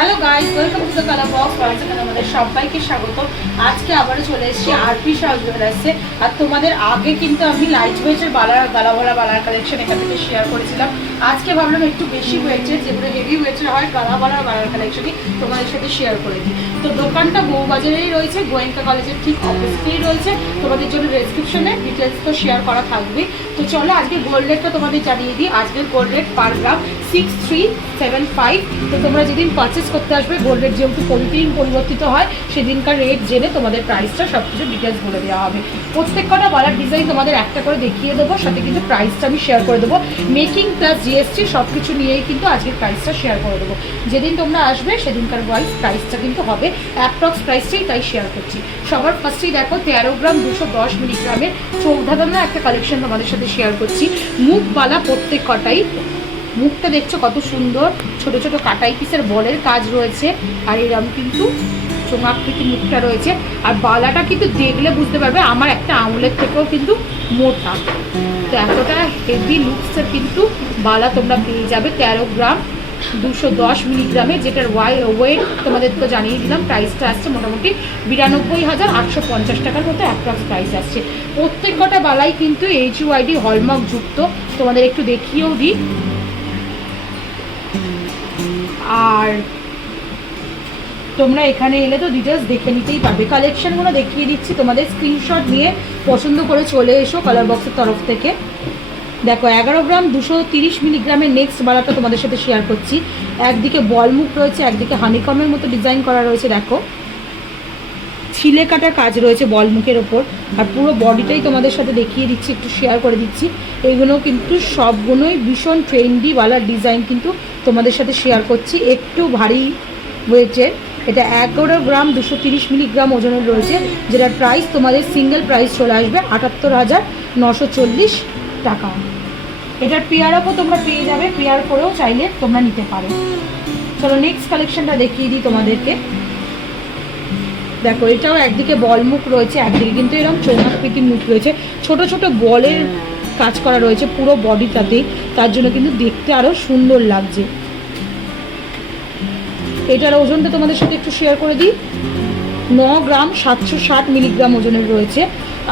Hello guys, welcome to the colour box world. আমাদের সবাইকে স্বাগত। আজকে আবারও চলে এসেছি আরপি শাহ জুয়েলার্সে। আর তোমাদের আগে কিন্তু আমি লাইট ওয়েটের গালা ভরা বালার কালেকশন এখান থেকে শেয়ার করেছিলাম। আজকে ভাবলাম একটু বেশি ওয়েটের, যেগুলো হেভি ওয়েটের হয় গালা ভরা বালার কালেকশনই তোমাদের সাথে শেয়ার করে দিই। তো দোকানটা বউবাজারেই রয়েছে, গোয়েঙ্কা কলেজের ঠিক অপোজিটেই রয়েছে। তোমাদের জন্য ডেসক্রিপশনে ডিটেলস তো শেয়ার করা থাকবে। তো চলো আজকে গোল্ড রেটটা তোমাদের জানিয়ে দিই। আজকের গোল্ড রেট পার গ্রাম 6375। তো তোমরা যেদিন পারচেস করতে আসবে, গোল্ড রেট যেহেতু প্রতিদিন পরিবর্তিত হয়, সেদিনকার রেট জেনে তোমাদের প্রাইসটা সব কিছু ডিটেলস বলে দেওয়া হবে। প্রত্যেক কটা বালার ডিজাইন তোমাদের একটা করে দেখিয়ে দেবো, সাথে কিন্তু প্রাইসটা আমি শেয়ার করে দেবো। মেকিং প্লাস জিএসটি সব কিছু নিয়েই কিন্তু আজকের প্রাইসটা শেয়ার করে দেবো। যেদিন তোমরা আসবে সেদিনকার ওয়াইজ প্রাইসটা কিন্তু হবে, অ্যাপ্রক্স প্রাইসটাই তাই শেয়ার করছি। সবার ফার্স্টেই দেখো 13 গ্রাম 210 মিলিগ্রামের চৌধাদানা একটা কালেকশন তোমাদের সাথে শেয়ার করছি। মুখবালা প্রত্যেক কটাই, মুখটা দেখছো কত সুন্দর, ছোট ছোট কাটাই পিসের বলের কাজ রয়েছে। আর এরকম কিন্তু চোঙাকৃতি মুখটা রয়েছে। আর বালাটা কিন্তু দেখলে বুঝতে পারবে আমার একটা আঙুলের থেকেও কিন্তু মোটা। তো এতটা হেভি লুকসের কিন্তু বালা তোমরা পেয়ে যাবে 13 গ্রাম 210 মিলিগ্রামে, যেটার ওয়েট তোমাদের তো জানিয়ে দিলাম। প্রাইসটা আসছে মোটামুটি 92,850 টাকার মতো অ্যাপ্রক্স প্রাইস আসছে। প্রত্যেক কটা বালাই কিন্তু HUID হলমার্ক যুক্ত, তোমাদের একটু দেখিয়েও দিই। আর তোমরা এখানে এলে তো ডিটেলস দেখে নিতেই পারবে। কালেকশনগুলো দেখিয়ে দিচ্ছি, তোমাদের স্ক্রিনশট নিয়ে পছন্দ করে চলে এসো কালার বক্সের তরফ থেকে। দেখো 11 গ্রাম 230 মিলিগ্রামের নেক্সট বালাটা তোমাদের সাথে শেয়ার করছি। একদিকে বলমুখ রয়েছে, একদিকে হানিকমের মতো ডিজাইন করা রয়েছে। দেখো ছিলে কাটার কাজ রয়েছে বলমুখের ওপর। আর পুরো বডিটাই তোমাদের সাথে দেখিয়ে দিচ্ছি, একটু শেয়ার করে দিচ্ছি। এইগুলো কিন্তু সবগুলোই ভীষণ ট্রেন্ডি বালার ডিজাইন কিন্তু তোমাদের সাথে শেয়ার করছি। একটু ভারী ওয়েটের, এটা 11 গ্রাম 230 মিলিগ্রাম ওজনের রয়েছে, যেটার প্রাইস তোমাদের সিঙ্গেল প্রাইস চলে আসবে 78,940 টাকা। এটার পেয়ার আপও তোমরা পেয়ে যাবে, পেয়ার করেও চাইলে তোমরা নিতে পারো। চলো নেক্সট কালেকশনটা দেখিয়ে দিই তোমাদেরকে। দেখো এটাও একদিকে বলমুখ রয়েছে, একদিকে কিন্তু এরকম চৌনাকৃতি মুখ রয়েছে, ছোট ছোট বলের কাজ করা রয়েছে পুরো বডিটাতেই, তার জন্য কিন্তু দেখতে আরও সুন্দর লাগছে। এটার ওজনটা তোমাদের সাথে একটু শেয়ার করে দিই। 9 গ্রাম 760 মিলিগ্রাম ওজনের রয়েছে,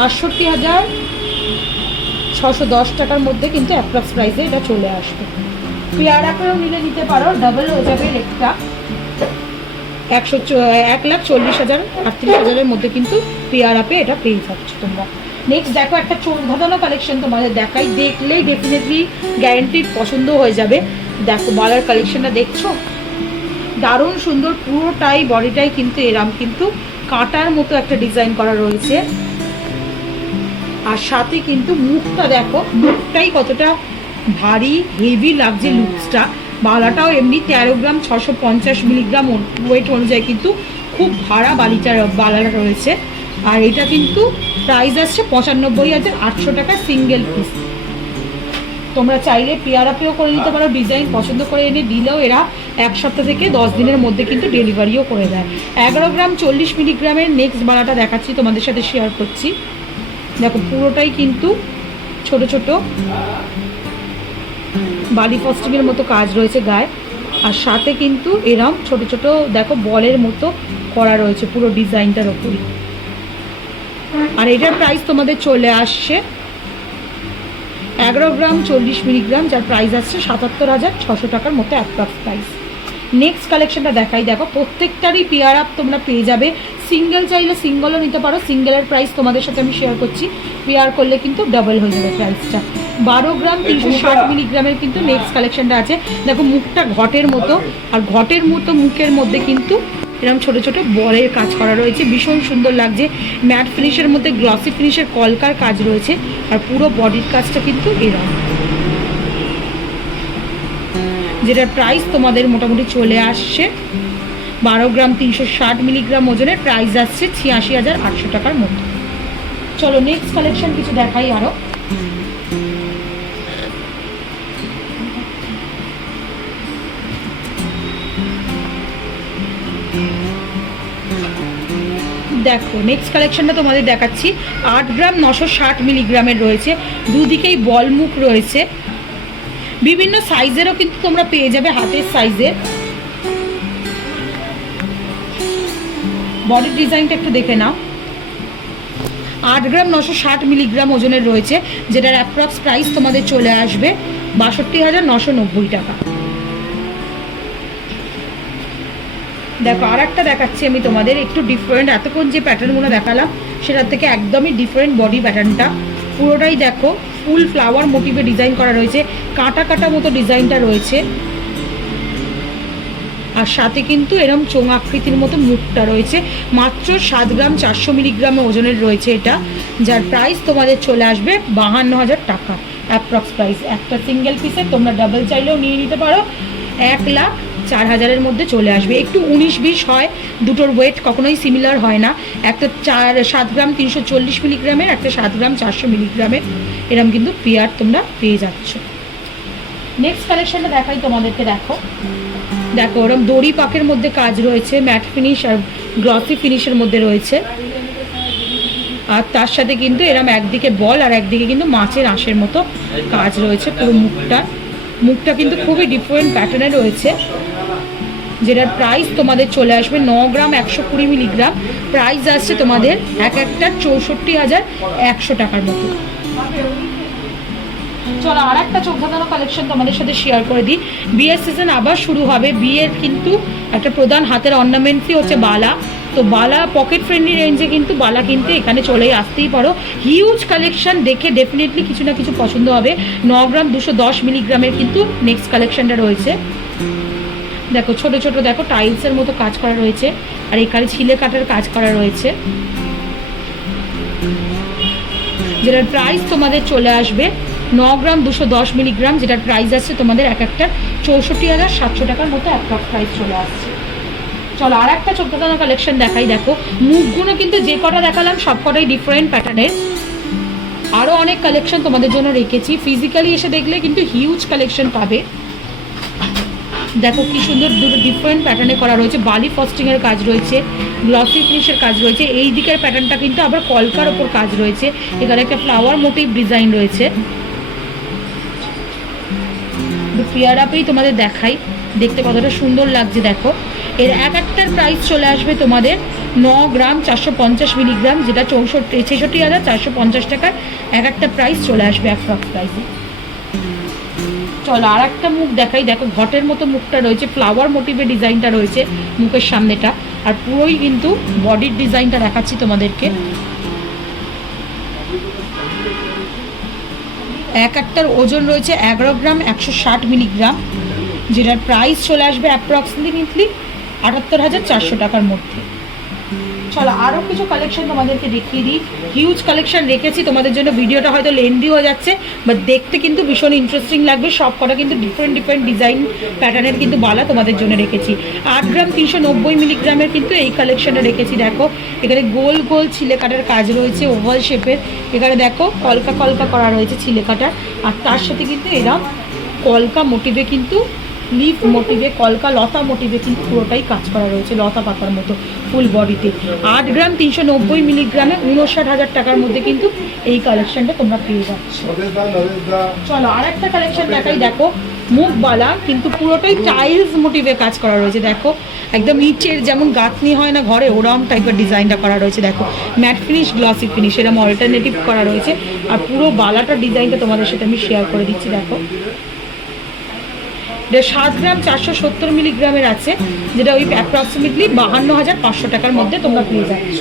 68,610 টাকার মধ্যে কিন্তু অ্যাপ্রক্স প্রাইসে এটা চলে আসবে। পেয়ার আকারেও নিলে নিতে পারো, ডাবল হয়ে যাবে রেটটা। 1,40,038 মধ্যে কিন্তু পেয়ার আপে এটা পেয়ে যাচ্ছ তোমরা। নেক্সট দেখো একটা চৌধাদানা কালেকশন তোমাদের দেখাই, দেখলেই ডেফিনেটলি গ্যারেন্টিড পছন্দ হয়ে যাবে। দেখো বালার কালেকশনটা দেখছো, দারুণ সুন্দর, পুরোটাই বডিটাই কিন্তু এরম কিন্তু কাটার মতো একটা ডিজাইন করা রয়েছে। আর সাথে কিন্তু মুখটা দেখো, মুখটাই কতটা ভারী হেভি লাগছে লুকসটা। বালাটাও এমনি 13 গ্রাম 650 মিলিগ্রাম ওয়েট অনুযায়ী কিন্তু খুব ভাড়া বালাটা রয়েছে। আর এটা কিন্তু প্রাইস আসছে 95,800 টাকা সিঙ্গেল পিস। তোমরা চাইলে পেয়ার আপেও করে নিতে পারো, ডিজাইন পছন্দ করে এনে দিলেও এরা 1 সপ্তাহ থেকে 10 দিনের মধ্যে কিন্তু ডেলিভারিও করে দেয়। 11 গ্রাম 40 মিলিগ্রামের নেক্সট বালাটা দেখাচ্ছি, তোমাদের সাথে শেয়ার করছি। দেখো পুরোটাই কিন্তু ছোট ছোট বালি ফস্টিংয়ের মতো কাজ রয়েছে গায়ে। আর সাথে কিন্তু এরম ছোট ছোট দেখো বলের মতো করা রয়েছে পুরো ডিজাইনটার ওপরই। আর এটার প্রাইস তোমাদের চলে আসছে 11 গ্রাম 40 মিলিগ্রাম, যার প্রাইস আসছে 77,600 টাকার মতো অ্যাপ্রক্স প্রাইস। নেক্সট কালেকশনটা দেখাই। দেখো প্রত্যেকটারই পেয়ার আপ তোমরা পেয়ে যাবে, সিঙ্গেল চাইলে সিঙ্গেলও নিতে পারো। সিঙ্গেলের প্রাইস তোমাদের সাথে আমি শেয়ার করছি, পেয়ার করলে কিন্তু ডাবল হয়ে যাবে প্রাইসটা। 12 গ্রাম 360 মিলিগ্রামের কিন্তু নেক্সট কালেকশনটা আছে। দেখো মুখটা ঘটের মতো, আর ঘটের মতো মুখের মধ্যে কিন্তু এরকম ছোট ছোট বলের কাজ করা রয়েছে, ভীষণ সুন্দর লাগছে। ম্যাট ফিনিশের মধ্যে গ্লসি ফিনিশের কলকার কাজ রয়েছে। আর পুরো বডির কাজটা কিন্তু এরকম, যেটার প্রাইস তোমাদের মোটামুটি চলে আসছে 12 গ্রাম 360 মিলিগ্রাম ওজনের, প্রাইস আসছে 86,800 টাকার মতো। চলো নেক্সট কালেকশন কিছু দেখাই আরও। দেখো নেক্সট কালেকশনটা তোমাদের দেখাচ্ছি। 8 গ্রাম 960 মিলিগ্রামের রয়েছে, দুদিকেই বলমুখ রয়েছে। বিভিন্ন সাইজেরও কিন্তু তোমরা পেয়ে যাবে, হাতের সাইজের। বডির ডিজাইনটা একটু দেখে নাও। 8 গ্রাম 960 মিলিগ্রাম ওজনের রয়েছে, যেটার অ্যাপ্রক্স প্রাইস তোমাদের চলে আসবে 62,990 টাকা। দেখো আর একটা দেখাচ্ছি আমি তোমাদের, একটু ডিফারেন্ট। এতক্ষণ যে প্যাটার্নগুলো দেখালাম সেটার থেকে একদমই ডিফারেন্ট বডি প্যাটার্নটা। পুরোটাই দেখো ফুল ফ্লাওয়ার মোটিভে ডিজাইন করা রয়েছে, কাটা কাটা মতো ডিজাইনটা রয়েছে, আর সাথে কিন্তু এরকম চোঙ আকৃতির মতো মুখটা রয়েছে। মাত্র 7 গ্রাম 400 মিলিগ্রামে ওজনের রয়েছে এটা, যার প্রাইস তোমাদের চলে আসবে 52,000 টাকা অ্যাপ্রক্স প্রাইস। একটা সিঙ্গেল পিসে তোমরা ডাবল চাইলেও নিয়ে নিতে পারো, 1,04,000-এর মধ্যে চলে আসবে। একটু 19-20 হয়, দুটোর ওয়েট কখনোই সিমিলার হয় না। একটা 7 গ্রাম 340 মিলিগ্রামের, একটা 7 গ্রাম 400 মিলিগ্রামের, এরকম কিন্তু পেয়ার তোমরা পেয়ে যাচ্ছ। নেক্সট কালেকশনটা দেখাই তোমাদেরকে। দেখো দেখো ওরকম দড়ি পাকের মধ্যে কাজ রয়েছে, ম্যাট ফিনিশ আর গ্লসি ফিনিশের মধ্যে রয়েছে, আর তার সাথে কিন্তু এরকম একদিকে বল আর একদিকে কিন্তু মাছের আঁশের মতো কাজ রয়েছে। পুরো মুখটা কিন্তু খুবই ডিফারেন্ট প্যাটার্নে রয়েছে, যেটার প্রাইস তোমাদের চলে আসবে 9 গ্রাম 120 মিলিগ্রাম। প্রাইস আসছে তোমাদের একটা 64,100 টাকার মতো। চলো আর একটা চোখ ধাঁধানো কালেকশন তোমাদের সাথে শেয়ার করে দিই। বিয়ের সিজন আবার শুরু হবে, বিয়ের কিন্তু একটা প্রধান হাতের অর্নামেন্টই হচ্ছে বালা। তো বালা পকেট ফ্রেন্ডলি রেঞ্জে কিন্তু বালা কিনতে এখানে চলেই আসতেই পারো। হিউজ কালেকশন, দেখে ডেফিনেটলি কিছু না কিছু পছন্দ হবে। 9 গ্রাম 210 মিলিগ্রামের কিন্তু নেক্সট কালেকশনটা রয়েছে। দেখো ছোট ছোট দেখো টাইলসের মতো কাজ করা রয়েছে, আর এখানে ছিলে কাটার কাজ করা রয়েছে, যেটার প্রাইস তোমাদের চলে আসবে 9 গ্রাম 210 মিলিগ্রাম, যেটার প্রাইস আছে তোমাদের একটা 64,700 টাকার মতো অ্যাপ্রক্স প্রাইস চলে আসছে। চলো আর একটা চোখ ধাঁধানো কালেকশন দেখাই। দেখো মুখগুলো কিন্তু যে কটা দেখালাম সব কটাই ডিফারেন্ট প্যাটার্নের। আরও অনেক কালেকশন তোমাদের জন্য রেখেছি, ফিজিক্যালি এসে দেখলে কিন্তু হিউজ কালেকশন পাবে। দেখো কি সুন্দর দুটো ডিফারেন্ট প্যাটার্নে করা রয়েছে, বালি ফস্টিংয়ের কাজ রয়েছে, গ্লসি ফিনিশের কাজ রয়েছে। এই দিকের প্যাটার্নটা কিন্তু আবার কলকার ওপর কাজ রয়েছে, এখানে একটা ফ্লাওয়ার মোটিভ ডিজাইন রয়েছে। পেয়ার আপেই তোমাদের দেখাই দেখতে কতটা সুন্দর লাগছে। দেখো এর একটার প্রাইস চলে আসবে তোমাদের 9 গ্রাম 450 মিলিগ্রাম, যেটা 66,450 টাকার একটা প্রাইস চলে আসবে অ্যাপ্রক্স প্রাইসে। চলো আর একটা মুখ দেখাই। দেখো ঘটের মতো মুখটা রয়েছে, ফ্লাওয়ার মোটিভে ডিজাইনটা রয়েছে মুখের সামনেটা, আর পুরোই কিন্তু বডির ডিজাইনটা দেখাচ্ছি তোমাদেরকে। একটার ওজন রয়েছে 11 গ্রাম 160 মিলিগ্রাম, যেটার প্রাইস চলে আসবে অ্যাপ্রক্সিমেটলি 78,400 টাকার মধ্যে। চলো আরও কিছু কালেকশন তোমাদেরকে দেখিয়ে দিই। হিউজ কালেকশন রেখেছি তোমাদের জন্য, ভিডিওটা হয়তো লেন্দি হয়ে যাচ্ছে, বাট দেখতে কিন্তু ভীষণ ইন্টারেস্টিং লাগবে। সব কটা কিন্তু ডিফারেন্ট ডিজাইন প্যাটার্নের কিন্তু বালা তোমাদের জন্য রেখেছি। 8 গ্রাম 390 মিলিগ্রামের কিন্তু এই কালেকশনটা রেখেছি। দেখো এখানে গোল গোল ছিলে কাটার কাজ রয়েছে, ওভাল শেপের। এখানে দেখো কলকা করা রয়েছে ছিলে কাটার, আর তার সাথে কিন্তু এরকম কলকা মোটিভে কিন্তু লিফ মোটিভে, কলকা লতা মোটিভে কিন্তু পুরোটাই কাজ করা রয়েছে, লতা পাতার মতো ফুল বডিতে। 8 গ্রাম 390 মিলিগ্রামে 59,000 টাকার মধ্যে কিন্তু এই কালেকশনটা তোমরা পেয়ে যাচ্ছ। চলো আর একটা কালেকশন দেখাই। দেখো মুখবালা কিন্তু পুরোটাই টাইলস মোটিভে কাজ করা রয়েছে। দেখো একদম নিচের যেমন গাঁথনি হয় না ঘরে, ওরম টাইপের ডিজাইনটা করা রয়েছে। দেখো ম্যাট ফিনিশ গ্লসি ফিনিশ এরকম অল্টারনেটিভ করা রয়েছে, আর পুরো বালাটার ডিজাইনটা তোমাদের সাথে আমি শেয়ার করে দিচ্ছি। দেখো 7 গ্রাম 470 মিলিগ্রামের আছে, যেটা ওই অ্যাপ্রক্সিমেটলি 52,500 টাকার মধ্যে তোমরা পেয়ে যাচ্ছ।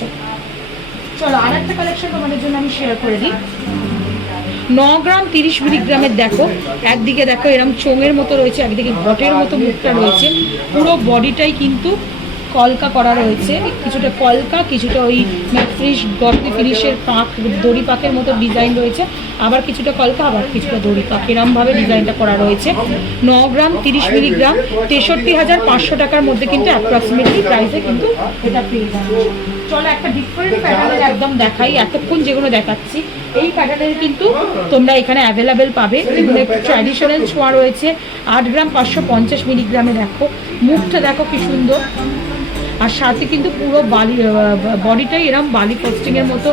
চলো আর একটা কালেকশন তোমাদের জন্য আমি শেয়ার করে দিই। 9 গ্রাম 30 মিলিগ্রামের। দেখো একদিকে দেখো এরকম চোঙের মতো রয়েছে, একদিকে ঘটের মতো মুখটা রয়েছে, পুরো বডিটাই কিন্তু কলকা করা রয়েছে, কিছুটা কলকা কিছুটা ওই ম্যাট ফিনিশ গর্তি ফিনিশের পাক দড়ি পাকের মতো ডিজাইন রয়েছে, আবার কিছুটা কলকা আবার কিছুটা দড়ি পাক, এরমভাবে ডিজাইনটা করা রয়েছে। 9 গ্রাম 30 মিলিগ্রাম 63,500 টাকার মধ্যে কিন্তু অ্যাপ্রক্সিমেটলি প্রাইসে কিন্তু এটা পেয়ে যাবে। চলো একটা ডিফারেন্ট প্যাটার্নের একদম দেখাই। এতক্ষণ যেগুলো দেখাচ্ছি এই প্যাটার্নের কিন্তু তোমরা এখানে অ্যাভেলেবেল পাবে। এগুলো একটু ট্র্যাডিশনাল ছোঁয়া রয়েছে। 8 গ্রাম 550 মিলিগ্রামে। দেখো মুখটা দেখো কি সুন্দর, আর সাথে কিন্তু পুরো বালি বডিটাই এরম বালি পোস্টিংয়ের মতো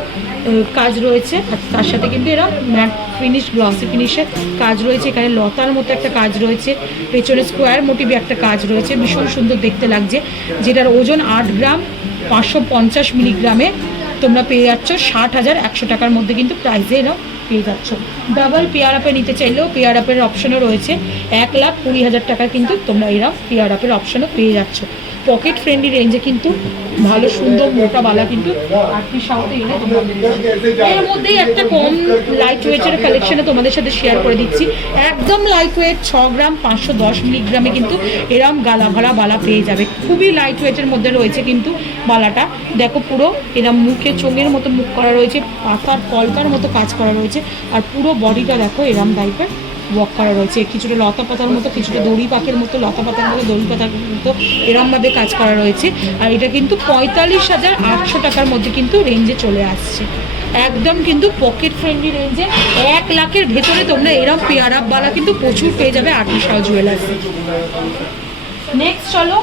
কাজ রয়েছে, আর তার সাথে কিন্তু এরম ম্যাট ফিনিশ গ্লসি ফিনিশের কাজ রয়েছে। এখানে লতার মতো একটা কাজ রয়েছে, পেছনে স্কোয়ার মোটিভে একটা কাজ রয়েছে, ভীষণ সুন্দর দেখতে লাগছে, যেটার ওজন 8 গ্রাম 550 মিলিগ্রামে তোমরা পেয়ে যাচ্ছ 60,100 টাকার মধ্যে কিন্তু প্রাইসে এরাও পেয়ে যাচ্ছ। ডাবল পেয়ার আপে নিতে চাইলেও পেয়ার আপের অপশনও রয়েছে, 1,20,000 টাকা কিন্তু তোমরা এরা পেয়ার আপের অপশনও পেয়ে যাচ্ছ। পকেট ফ্রেন্ডলি রেঞ্জে কিন্তু ভালো সুন্দর মোটা বালা কিন্তু আরপি সাউতে এনে তোমরা এর মধ্যেই একটা কম লাইট ওয়েটের কালেকশনে তোমাদের সাথে শেয়ার করে দিচ্ছি। একদম লাইট ওয়েট 6 গ্রাম 510 মিলিগ্রামে কিন্তু এরম গালা ভরা বালা পেয়ে যাবে। খুবই লাইট ওয়েটের মধ্যে রয়েছে কিন্তু বালাটা দেখো, পুরো এরম মুখে চোঙের মতো মুখ করা রয়েছে, পাতার কলকার মতো কাজ করা রয়েছে, আর পুরো বডিটা দেখো এরম টাইপের ওয়ার্ক করা রয়েছে, কিছুটা লতা পাতার মতো, কিছুটা দড়ি পাকের মতো, লতা পাতার মতো, দড়ি পাতার মতো এরমভাবে কাজ করা রয়েছে। আর এটা কিন্তু 45,800 টাকার মধ্যে কিন্তু রেঞ্জে চলে আসছে। একদম কিন্তু পকেট ফ্রেন্ডলি রেঞ্জে 1 লাখের ভেতরে তোমরা এরম পেয়ার আপ বালা কিন্তু প্রচুর পেয়ে যাবে আরপি সাউ জুয়েলার্সে। নেক্সট চলো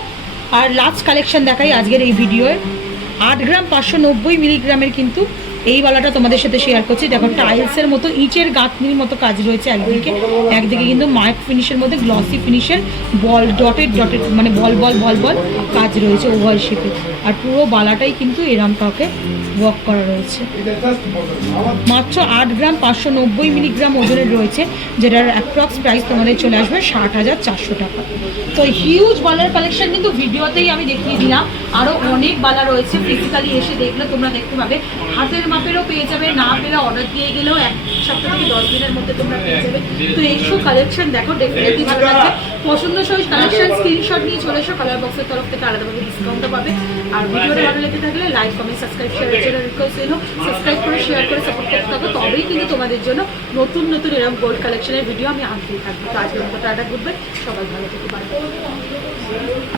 আর লাস্ট কালেকশন দেখাই আজকের এই ভিডিওয়ে। 8 গ্রাম 590 মিলিগ্রামের কিন্তু এই বালাটা তোমাদের সাথে শেয়ার করছি। দেখো টাইলসের মতো ইঁচের গাঁথনির মতো কাজ রয়েছে একদিকে, একদিকে কিন্তু ম্যাট ফিনিশের মধ্যে গ্লসি ফিনিশের বল ডটেড মানে বল বল বল বল কাজ রয়েছে ওভাল শেপে, আর পুরো বালাটাই কিন্তু এরম কাউকে ওয়ার্ক করা রয়েছে। মাত্র 8 গ্রাম 590 মিলিগ্রাম ওজনের রয়েছে, যেটার অ্যাপ্রক্স প্রাইস তোমাদের চলে আসবে 60,400 টাকা। তো হিউজ বালার কালেকশন কিন্তু ভিডিওতেই আমি দেখিয়ে দিলাম, আরও অনেক বালা রয়েছে, ফিজিক্যালি এসে দেখলে তোমরা দেখতে পাবে। হাতের মাপেরও পেয়ে যাবে, না পেলে অর্ডার দিয়ে গেলেও 1 সপ্তাহ থেকে 10 দিনের মধ্যে তোমরা পেয়ে যাবে। তো এইসব কালেকশন দেখো, ডেফিনেটলি ভালো লাগছে। পছন্দসই কালেকশন স্ক্রিনশট নিয়ে চলে এসো, কালার বক্সের তরফ থেকে আলাদাভাবে ডিসকাউন্টও পাবে। আর ভিডিওটা ভালো লেগে থাকলে লাইক কমেন্ট সাবস্ক্রাইব শেয়ারের জন্য রিকোয়েস্ট এলো, সাবস্ক্রাইব করে শেয়ার করে সাপোর্ট করতে থাকো, তবেই কিন্তু তোমাদের জন্য নতুন নতুন এরকম গোল্ড কালেকশনের ভিডিও আমি আনতেই থাকবো। তো আজকের মতো টাটা, গুড বাই, সবাই ভালো থেকে পারবে।